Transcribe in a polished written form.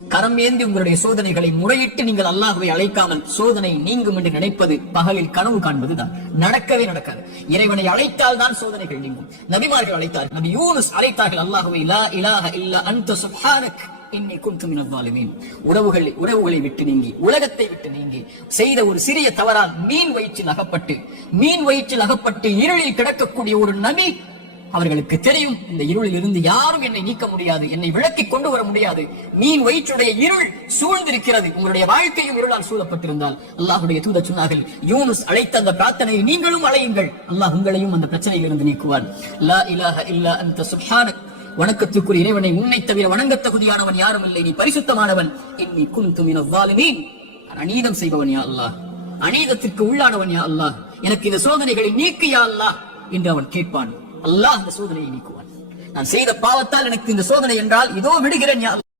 கரம் ஏந்தி உங்களுடைய சோதனைகளை முறையிட்டு நீங்கள் அல்லாஹ்வை அழைக்காமல் சோதனை நீங்கும் என்று நினைப்பது பகலில் கனவு காண்பதுதான். நடக்கவே நடக்காது. இறைவனை அழைத்தால் தான் சோதனைகள் நீங்கும். நபிமார்கள் அழைத்தார்கள். நபி யூனுஸ் அழைத்தார்கள் அல்லாஹ்வை, லா இலாஹ இல்லா அன்த சுப்ஹானக் இன்னி குன்து மினல் ஸாலிமீன். உறவுகளை விட்டு நீங்கி, உலகத்தை விட்டு நீங்கி செய்த ஒரு சிறிய தவறால் மீன் வயிற்றில் அகப்பட்டு இருளில் கிடக்கக்கூடிய ஒரு நபி, அவர்களுக்கு தெரியும் இந்த இருளில் இருந்து யாரும் என்னை நீக்க முடியாது, என்னை விளக்கி கொண்டு வர முடியாது. மீன் வயிற்றுடைய இருள் சூழ்ந்திருக்கிறது. உங்களுடைய வாழ்க்கையும் இருளால் சூழப்பட்டிருந்தால் அல்லாஹ்வுடைய தூதர் சொன்னார்கள், யூனுஸ் அழைத்த அந்த பிரார்த்தனையை நீங்களும் அழையுங்கள், அல்லாஹ் உங்களையும் அந்த பிரச்சனையில் இருந்து நீக்குவான். லா இலாஹ இல்லா அன்த சுப்ஹானக், வணக்கத்துக்குரிய இறைவனை, உன்னை தவிர வணங்க தகுதியானவன் யாரும் இல்லை, நீ பரிசுத்தமானவன். இன்னி குன்து மினல் ஸாலிமீன், அநீதம் செய்பவன் யா அல்லாஹ், அநீதத்திற்கு உள்ளானவன் யா அல்லாஹ், எனக்கு இந்த சோதனைகளை நீக்கு யா அல்லாஹ் என்று அவன் கேட்பான். அல்லாஹ் அந்த சோதனையை நீக்குவான். நான் செய்த பாவத்தால் எனக்கு இந்த சோதனை என்றால் இதோ விடுகிறேன் யா அல்லாஹ்.